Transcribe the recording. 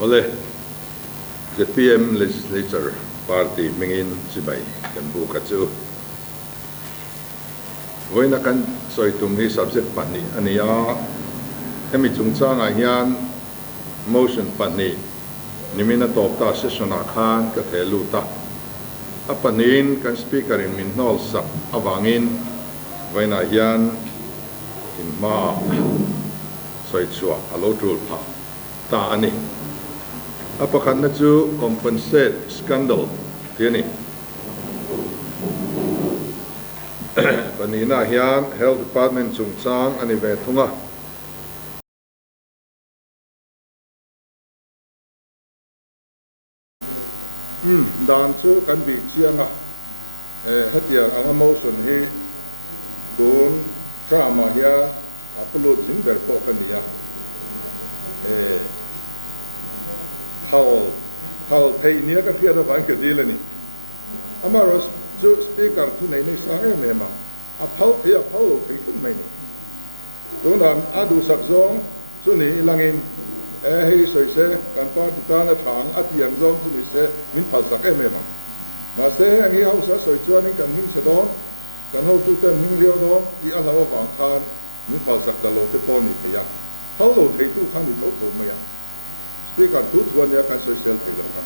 Ole, the PM Legislature Party mingin sibay kan buka chu. Voi na kan soi tum hi subject pahnih ania hemi chungchang a hian motion pahnih nimina top ta session a khan ka thelu ta a pahnin kan speaker in min hnawl sak awangin voina hian in ma soi chua alo tul pha ta ani a pakhat na chu compensate scandal tiani panina hian health department chungchang ani ve thunga dan chu kan bi chianga hetiang anga motion hi don drama hia upload jing ber po kania hnawl theih nia ka hria van ka dilani amaros chu speaker thu nei nei sang em a hnawl theih thun mai ni tunam adu sak zong chu ni langin hei soi se kan party ta na thang atiang zong chu ni se min phal sak em a ma se angi hausa soi chuan kan min se don kan ho tu ten min leo don ti a lawa wang khan min phal sak da lo te pon ni theia hnawl theih tu khan ni to tho mai a speaker tu thuan ya kan social thei lo ka